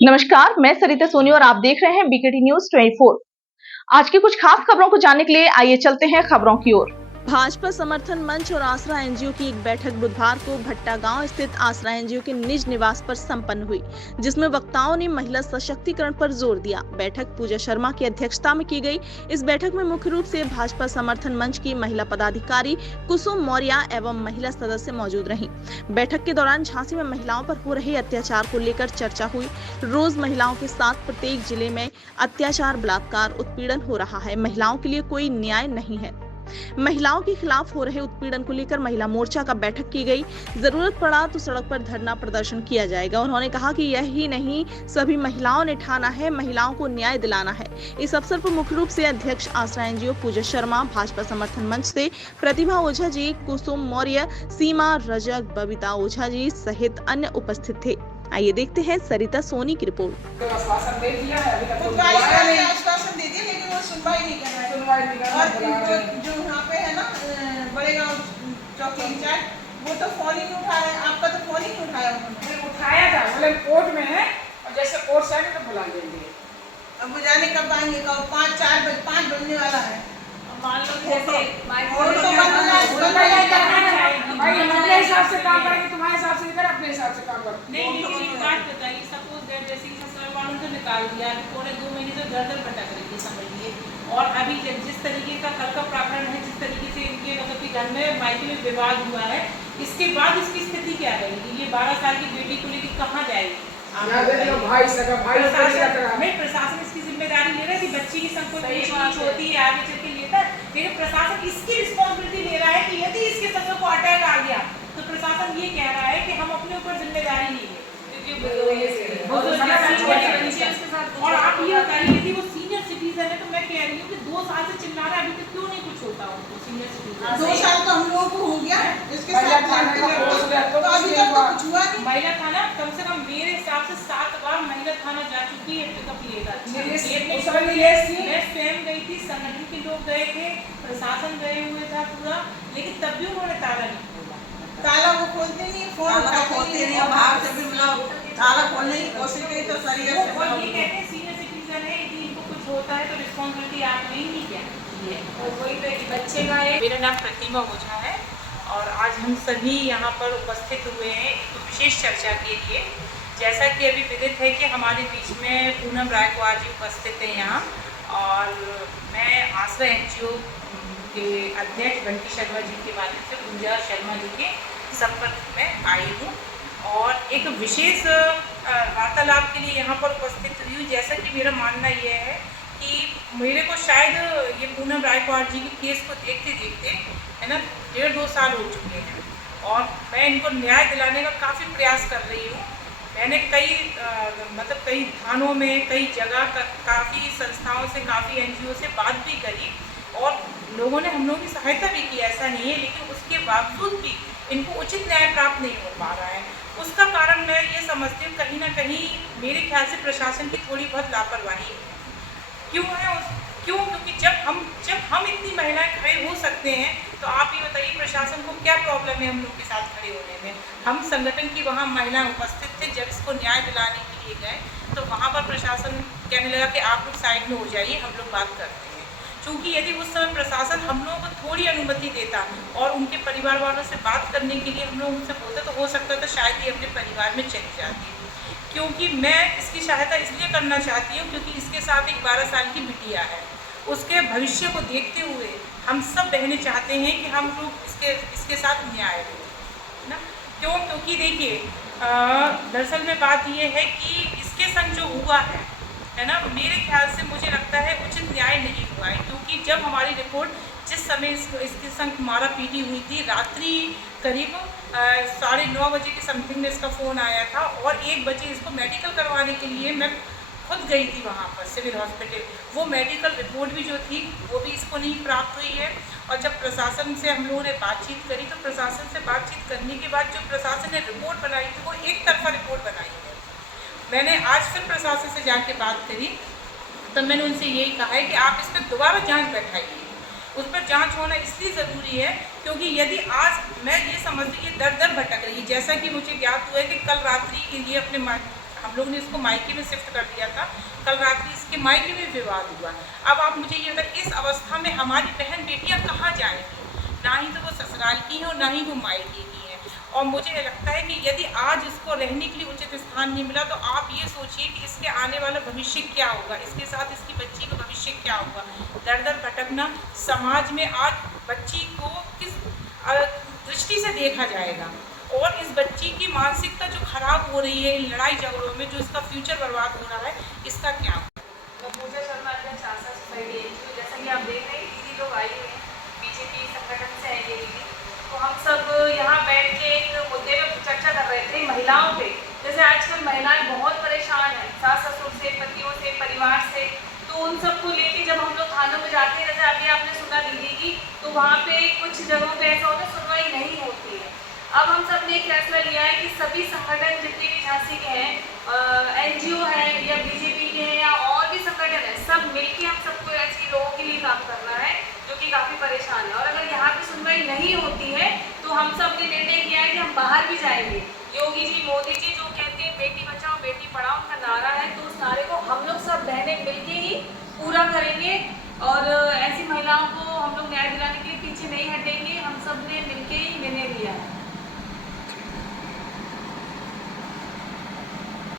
नमस्कार, मैं सरिता सोनी और आप देख रहे हैं बीकेटी न्यूज 24। आज की कुछ खास खबरों को जानने के लिए आइए चलते हैं खबरों की ओर। भाजपा समर्थन मंच और आसरा एनजीओ की एक बैठक बुधवार को भट्टा गांव स्थित आसरा एनजीओ के निज निवास पर संपन्न हुई, जिसमें वक्ताओं ने महिला सशक्तिकरण पर जोर दिया। बैठक पूजा शर्मा की अध्यक्षता में की गई। इस बैठक में मुख्य रूप से भाजपा समर्थन मंच की महिला पदाधिकारी कुसुम मौर्य एवं महिला सदस्य मौजूद रहीं। बैठक के दौरान झांसी में महिलाओं पर हो रहे अत्याचार को लेकर चर्चा हुई। रोज महिलाओं के साथ प्रत्येक जिले में अत्याचार, बलात्कार, उत्पीड़न हो रहा है। महिलाओं के लिए कोई न्याय नहीं है। महिलाओं के खिलाफ हो रहे उत्पीड़न को लेकर महिला मोर्चा का बैठक की गई। जरूरत पड़ा तो सड़क पर धरना प्रदर्शन किया जाएगा। उन्होंने कहा कि यही नहीं, सभी महिलाओं ने ठाना है महिलाओं को न्याय दिलाना है। इस अवसर पर मुख्य रूप से अध्यक्ष आसरा एनजीओ पूजा शर्मा, भाजपा समर्थन मंच से प्रतिभा ओझा जी, कुसुम मौर्य, सीमा रजक, बबीता ओझा जी सहित अन्य उपस्थित थे। आइए देखते हैं सरिता सोनी की रिपोर्ट। आश्वासन दे दिया है, अभी तक तो आश्वासन दे दिया, लेकिन वो सुनवाई नहीं कर रहा है। और जो यहाँ पे है ना बड़े गांव चौकी इंचार्ज, वो तो फोन ही नहीं उठा रहे हैं। आपका तो फोन ही नहीं उठाया उन्होंने। उठाया था, बोले कोर्ट में है और जैसे कोर्ट से आएंगे तो बुला लेंगे। अब वो जाने कब आएंगे, कब 5 बजने वाला है। मान लो जैसे भाई अपने हिसाब से काम करेंगे, तुम्हारे हिसाब से कर, अपने हिसाब से काम कर। नहीं, एक बात बताइए, सपोज दैट जैसे कि ससुराल वालों ने निकाल दिया, पौने 2 महीने तो दर भटक रही थी, समझिए। और अभी जिस तरीके का कल का प्रकरण है, जिस तरीके से इनके मतलब कि घर में मायके में विवाद हुआ है, इसके बाद इसकी स्थिति क्या रहेगी? ये 12 साल की बेटी को लेकर कहाँ जाएगी? प्रशासन इसकी जिम्मेदारी ले रहा है कि बच्ची की संकोच होती है, आगे चल के लेता है, लेकिन प्रशासन इसकी रिस्पॉन्सिबिलिटी ले रहा है कि यदि इसके ससुर को अटैक आ गया तो प्रशासन ये कह रहा है कि हम अपने ऊपर जिम्मेदारी नहीं है। और आप ये बताइए, यदि वो सीनियर सिटीजन है तो मैं कह रही हूँ कि 2 साल से चिल्ला रहा है, अभी तक क्यों नहीं कुछ होता उनको? सीनियर सिटीजन 2 साल तो हम लोगों को हो गया, इसके साथ तो अभी तक तो कुछ हुआ नहीं। महिला थाना कम से कम मेरे हिसाब से 7 बार महिला थाना जा चुकी है पिकअप लेकर। मैं स्वयं गई थी, संगठन के लोग गए थे, प्रशासन गए हुए था पूरा, लेकिन तब भी उन्होंने ताला नहीं खोला। ताला वो खोलते नहीं, फोन खोलते नहीं, बाहर से भी मतलब ताला खोलने की कोशिश की तो सही है। और ये कहते हैं सीनियर सिटीजन है, यदि इनको कुछ होता है तो रिस्पॉन्सिबिलिटी आप नहीं क्या है? और वही तो बच्चे का है। मेरा नाम प्रतिभा ओझा है और आज हम सभी यहाँ पर उपस्थित हुए हैं एक विशेष चर्चा के लिए। जैसा कि अभी विदित है कि हमारे बीच में पूनम रायकवार जी उपस्थित हैं यहाँ, और मैं आसरा एनजीओ के अध्यक्ष बंटी शर्मा जी के माध्यम से पूजा शर्मा जी के संपर्क में आई हूँ और एक विशेष वार्तालाप के लिए यहाँ पर उपस्थित हुई हूँ। जैसा कि मेरा मानना यह है कि मेरे को शायद ये पूनम रायकवार जी के केस को देखते देखते है ना 1.5-2 साल हो चुके हैं और मैं इनको न्याय दिलाने का काफ़ी प्रयास कर रही हूँ। मैंने कई थानों में, कई जगह काफ़ी संस्थाओं से, काफ़ी एनजीओ से बात भी करी और लोगों ने हम लोगों की सहायता भी की, ऐसा नहीं है, लेकिन उसके बावजूद भी इनको उचित न्याय प्राप्त नहीं हो पा रहा है। उसका कारण मैं ये समझती हूँ कहीं ना कहीं मेरे ख्याल से प्रशासन की थोड़ी बहुत लापरवाही है। क्यों है? क्योंकि जब हम इतनी महिलाएं खड़े हो सकते हैं तो आप ये बताइए प्रशासन को क्या प्रॉब्लम है हम लोग के साथ खड़े होने में? हम संगठन की वहाँ महिलाएं उपस्थित थे, जब इसको न्याय दिलाने के लिए गए तो वहाँ पर प्रशासन कहने लगा कि आप लोग साइड में हो जाइए, हम लोग बात करते हैं। क्योंकि यदि उस समय प्रशासन हम लोगों को थोड़ी अनुमति देता और उनके परिवार वालों से बात करने के लिए हम लोग उनसे बोलते तो हो सकता था शायद ये अपने परिवार में चली जाती। क्योंकि मैं इसकी सहायता इसलिए करना चाहती हूँ क्योंकि इसके साथ एक 12 साल की बिटिया है। उसके भविष्य को देखते हुए हम सब बहनें चाहते हैं कि हम लोग इसके साथ न्याय हो ना। क्योंकि देखिए दरअसल में बात ये है कि इसके संग जो हुआ है ना, मेरे ख्याल से मुझे लगता है उचित न्याय नहीं हुआ है। क्योंकि जब हमारी रिपोर्ट जिस समय इसके संग मारा पीटी हुई थी, रात्रि करीब 9:30 बजे के समथिंग में इसका फ़ोन आया था और 1 बजे इसको मेडिकल करवाने के लिए मैं खुद गई थी वहाँ पर सिविल हॉस्पिटल। वो मेडिकल रिपोर्ट भी जो थी वो भी इसको नहीं प्राप्त हुई है। और जब प्रशासन से हम लोगों ने बातचीत करी तो प्रशासन से बातचीत करने के बाद जो प्रशासन ने रिपोर्ट बनाई थी वो एक तरफा रिपोर्ट बनाई है। मैंने आज फिर प्रशासन से जाके बात करी तब मैंने उनसे यही कहा है कि आप इस पर दोबारा जाँच बैठाइए। उस पर जांच होना इसलिए ज़रूरी है क्योंकि यदि आज मैं ये समझती कि दर भटक रही है, जैसा कि मुझे ज्ञात हुआ है कि कल रात्रि ये अपने हम लोग ने इसको मायके में शिफ्ट कर दिया था, कल रात्रि इसके मायके में विवाद हुआ। अब आप मुझे ये बताइए, इस अवस्था में हमारी बहन बेटियां कहाँ जाएंगी? ना ही तो वो ससुराल की हैं और ना ही वो मायके की हैं। और मुझे लगता है कि यदि आज इसको रहने के लिए उचित स्थान नहीं मिला, तो आप ये सोचिए कि इसके आने वाला भविष्य क्या होगा, इसके साथ इसकी बच्ची का भविष्य क्या होगा। दर दर भटकना, समाज में आज बच्ची को किस दृष्टि से देखा जाएगा, और इस बच्ची की मानसिकता जो खराब हो रही है इन लड़ाई झगड़ों में, जो इसका फ्यूचर बर्बाद हो रहा है, इसका क्या? मैं पूजा शर्मा, अध्यक्ष आशा सोसाइटी एनजीओ। जैसा कि आप देख रहे हैं, दीदी लोग आई हुई हैं, बीजेपी संगठन से आई है दीदी। तो हम सब यहाँ बैठ के एक मुद्दे पर चर्चा कर रहे थे, महिलाओं पे। जैसे आजकल महिलाएं बहुत परेशान हैं, सास ससुर से, पतियों से, परिवार से। तो उन सबको लेके जब हम लोग थानों में जाते हैं, जैसे अभी आपने सुना दीदी की, तो वहाँ पे कुछ जगहों पे ऐसा होता है सुनवाई नहीं होती है। अब हम सब ने एक फैसला लिया है कि सभी संगठन जितने भी झांसी के हैं, एनजीओ हैं या बीजेपी के हैं या और भी संगठन हैं, सब मिलके हम सबको ऐसे लोगों के लिए काम करना है जो कि काफ़ी परेशान है। और अगर यहाँ पे सुनवाई नहीं होती है तो हम सब ने निर्णय किया है कि हम बाहर भी जाएंगे। योगी जी, मोदी जी जो कहते हैं बेटी बचाओ बेटी पढ़ाओ, उनका नारा है, तो उस नारे को हम लोग सब बहनें मिलके ही पूरा करेंगे। और ऐसी महिलाओं को हम लोग न्याय दिलाने के लिए पीछे नहीं हटेंगे। हम सब ने मिलके ही निर्णय लिया है।